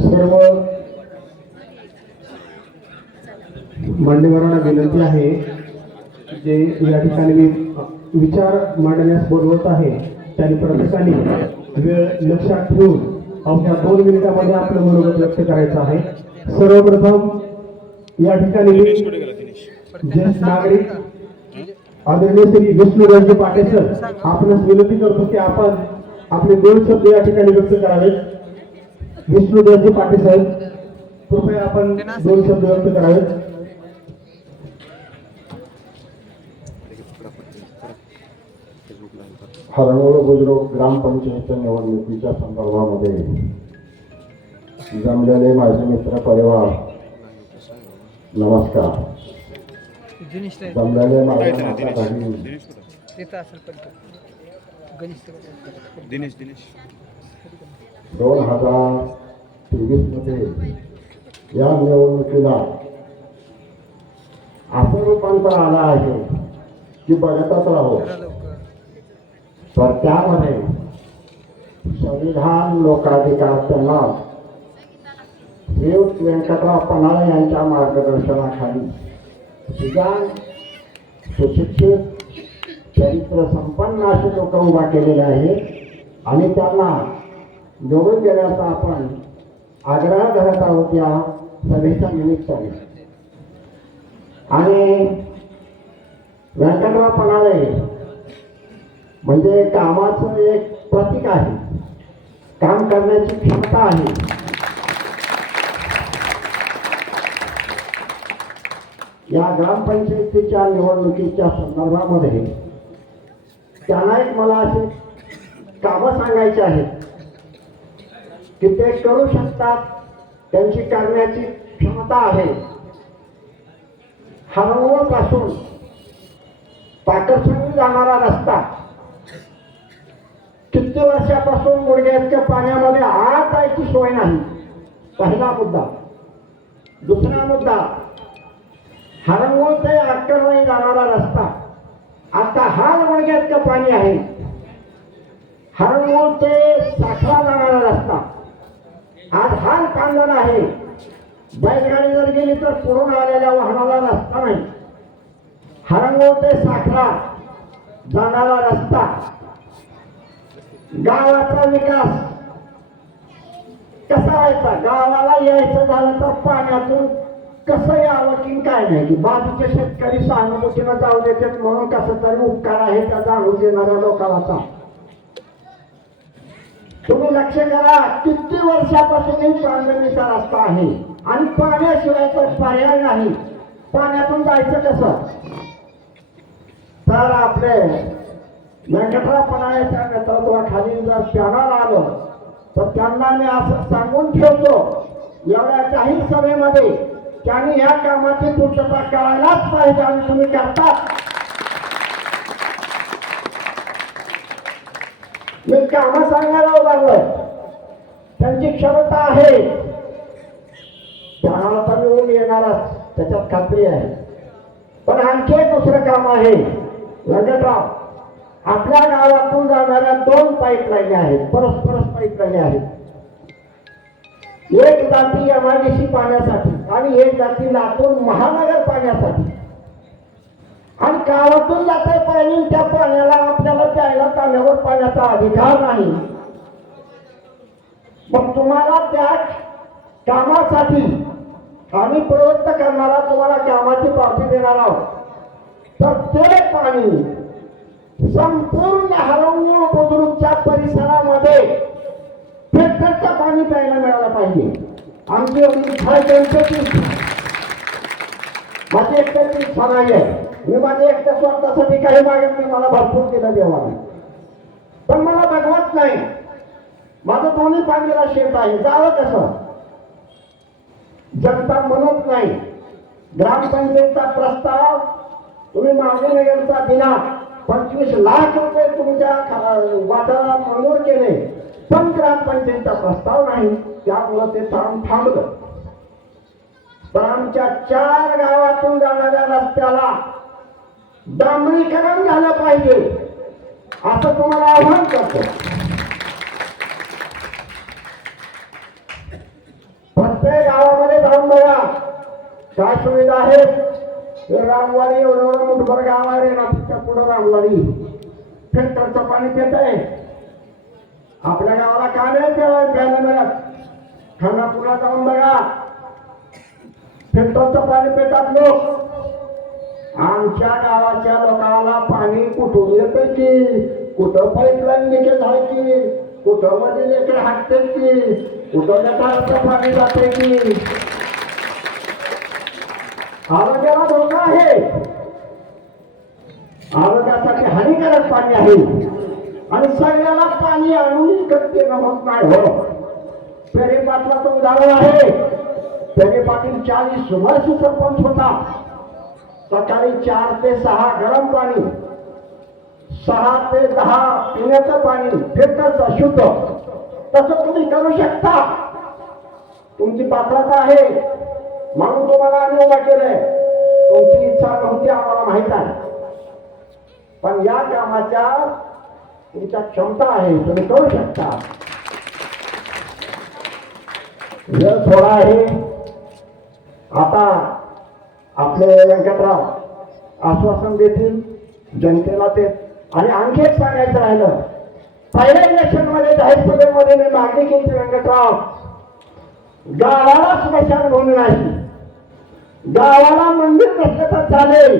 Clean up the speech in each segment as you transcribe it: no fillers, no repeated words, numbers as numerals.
सर्व मान्यवरांना विनंती आहे जे या ठिकाणी मी विचार मांडण्यास बोलवत आहे त्यांनी प्रत्येकाने वेळ लक्षात ठेवून अवघ्या 2 मिनिटांमध्ये आपलं मनोगत व्यक्त करायचं आहे। सर्वप्रथम या ठिकाणी ज्येष्ठ नागरिक आदरणीय श्री विष्णुराजे पाटील सर आपणास विनंती करतो की आपण आपले 2 शब्द या ठिकाणी व्यक्त करावेत। विष्णुराजे पाटील साहेब कृपया आपण 2 शब्द व्यक्त करावेत। हरणोळ बुजुर्ग ग्रामपंचायत निवडणुकीच्या संदर्भामध्ये जमलेले माझे मित्र परिवार नमस्कार। जमलेले माझ्या घरी 2023 मध्ये या निवडणुकीला असं रूपांतर आलं आहे की बघतच राहो। तर त्यामध्ये संविधान लोकाधिकार त्यांना श्रीयुत व्यंकटराव पन्हाळे यांच्या मार्गदर्शनाखाली सुजाण सुशिक्षित चरित्र संपन्न असे लोक उभा केलेले आहे आणि त्यांना निवडून देण्याचा आपण आग्रह करत आहोत या सभेच्या निमित्ताने। आणि व्यंकटराव पन्हाळे म्हणजे कामाचं एक प्रतीक आहे, काम करण्याची क्षमता आहे। या ग्रामपंचायतीच्या निवडणुकीच्या संदर्भामध्ये त्यांना एक मला असे कामं सांगायची आहेत की ते करू शकतात, त्यांची करण्याची क्षमता आहे। हरणोळ पासून पाकरसंगी जाणारा रस्ता किती वर्षापासून गुडघ्याच्या पाण्यामध्ये आज जायची सोय नाही, पहिला मुद्दा। दुसरा मुद्दा, हरणोळ ते अक्कलवाडी जाणारा रस्ता आता हाल गुडघ्याचं पाणी आहे। हरणोळ ते साखरा जाणारा रस्ता आज हाल कांदण आहे। बैलगाडी जर गेली तर पुढून आलेल्या वाहनाला रस्ता नाही। हरणोळ ते साखरा जाणारा रस्ता, गावाचा विकास कसा व्हायचा, गावाला यायचं झालं तर पाण्यातून कसं यावं की काय नाही की बाजूचे शेतकरी सहानुभूतीनं जाऊ देतात म्हणून कसं तरी उपकार आहे त्या जाणून देणाऱ्या लोकांचा। तुम्ही लक्ष करा, किती वर्षापासून ही पांढरणीचा रस्ता आहे आणि पाण्याशिवाय तर पर्याय नाही। पाण्यातून जायचं कसं? तर आपले व्यंकटराव पन्हाळेच्या नेतृत्वाखाली जर पॅनल आलं तर त्यांना मी असं सांगून ठेवतो एवढ्या जाहीर सभेमध्ये त्यांनी ह्या कामाची पूर्तता करायलाच पाहिजे आणि तुम्ही करता। मी कामं सांगायला उभारलोय, त्यांची क्षमता आहे, पॅनल तर निवडून येणारच त्याच्यात खात्री आहे। पण आणखी एक दुसरं काम आहे व्यंकटराव, आपल्या गावातून जाणाऱ्या 2 पाईपलाईन आहेत, परस्पर पाईपलाईन आहेत। एक जाती एमआयडीसी पाण्यासाठी आणि एक जाती लातूर महानगर पाण्यासाठी। आणि गावातून जाते पाणी, त्या पाण्याला आपल्याला प्यायला तांब्यावर पाण्याचा अधिकार नाही। मग तुम्हाला त्या कामासाठी आम्ही प्रवृत्त करणारा तुम्हाला कामाची पावती देणार आहोत। तर ते पाणी संपूर्ण हरणोळ बुद्रुकच्या परिसरामध्ये फिल्टरचं पाणी प्यायला मिळालं पाहिजे। आमची माझी एकट्याची इच्छा नाही आहे, मी माझे एकट्या स्वार्थासाठी काही मागत नाही, मला भरपूर दिलं देवाने, पण मला बघवत नाही। माझं दोन्ही पांढरा शेत आहे, जावं कसं? जनता म्हणत नाही। ग्रामपंचायतचा प्रस्ताव तुम्ही महानगरचा दिला, 25 लाख रुपये तुमच्या वाटाला मंजूर केले, पण ग्रामपंचायतचा प्रस्ताव नाही, त्यामुळे ते थांबलं। पण आमच्या 4 गावातून जाणाऱ्या रस्त्याला डांबरीकरण झालं पाहिजे असं तुम्हाला आव्हान करतो। आहेत रामवाडी एवढं मुठभर गाव आहे रे नाशिकच्या पुढं रामवाडी फिल्टरचं पाणी पित आहे आपल्या गावाला का नाही प्यायला मिळत खानापूरला जाऊन बघा फिल्टरचं पाणी पितात लोक आमच्या गावाच्या लोकांना पाणी कुठून येतं की कुठं पाईपलाईन लिकेज आहे की कुठं मध्ये लेकर हाकते की कुठं गटाराचं पाणी जाते की आरोग्याला धोका आहे आरोग्यासाठी हानिकारक पाणी आहे आणि सगळ्याला पाणी आणून करते होत नाही हो पेरे पाटलाचं उदाहरण आहे पेरे पाटील 40 वर्ष सरपंच होता सकाळी 4 ते 6 गरम पाणी 6 ते 10 पिण्याचं पाणी फिल्टरचं शुद्ध तसं तुम्ही करू शकता तुमची पात्रता आहे म्हणून तुम्हाला आम्ही उभा केलंय तुमची इच्छा नव्हती आम्हाला माहित आहे पण या कामाच्या तुमच्या क्षमता आहे तुम्ही करू शकता वेळ थोडा आहे आता आपले व्यंकटराव आश्वासन देतील जनतेला ते आणि आणखी एक सांगायचं राहिलं पहिल्या इलेक्शन मध्ये जाहीर सभेमध्ये मी मागणी केली व्यंकटराव गावाला स्मशानभूमी नाही गावाला मंदिर नसलं तर चालेल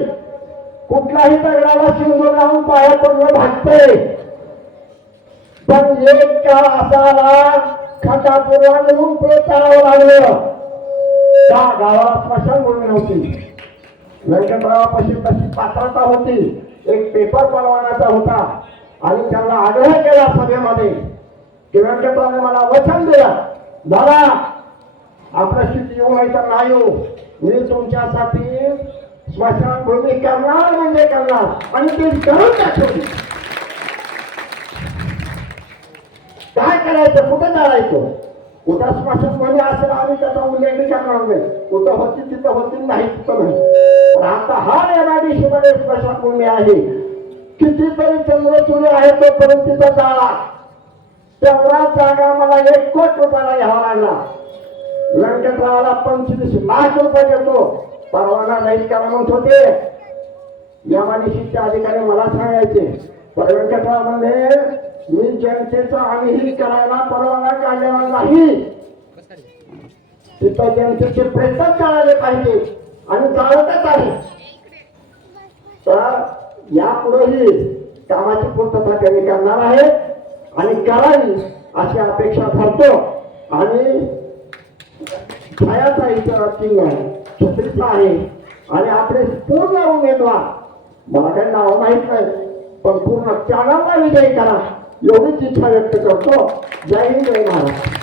कुठलाही दगडाला शिंदूर लावून पाया पडलं भागते पण एक काळ असा आला खटापूरला नेऊन पुढे चालावं लागलं त्या गावाला स्मशानभूमी नव्हती व्यंकटरावापाशी तशी पात्रता होती एक पेपर बनवण्याचा होता आणि त्यांना आग्रह केला सभेमध्ये की व्यंकटरावने मला वचन दिलं दादा आपल्या स्थिती येऊ नाही तर नाही येऊ मी तुमच्यासाठी स्मशानभूमी करणार म्हणजे करणार आणि ते करून दाखवली काय करायचं कुठं जायचं कुठं स्मशानभूमी असेल आम्ही त्याचा उल्लेख करणार नाही कुठं होती तिथं होती नाही तिथं नाही पण आता हा एमआयडीसी मध्ये स्मशानभूमी आहे कितीतरी चंद्रचुरी आहे तोपर्यंत तिथं जाळा तेवढा जागा मला 1 कोटी रुपयाला घ्यावा लागला व्यंकटरावाला 25 लाख रुपये देतो परवाना नाही करा म्हणत होते एमआयडीसीचे अधिकारी मला सांगायचे पण व्यंकटराव म्हणले मी जनतेचं आम्ही करायला परवाना काढलेला नाही तिथं जनतेचे प्रयत्न करायला पाहिजे आणि चालतच आहे तर यापुढेही कामाची पूर्तता त्यांनी करणार आहे आणि करावी अशी अपेक्षा धरतो आणि छायाचा इतर किंग आहे छत्रीचा आहे आणि आपले पूर्ण उमेदवार मला काही नाव माहित नाही पण पूर्ण चॅनलला विजयी करा एवढीच इच्छा व्यक्त करतो जय हिंद जय महाराष्ट्र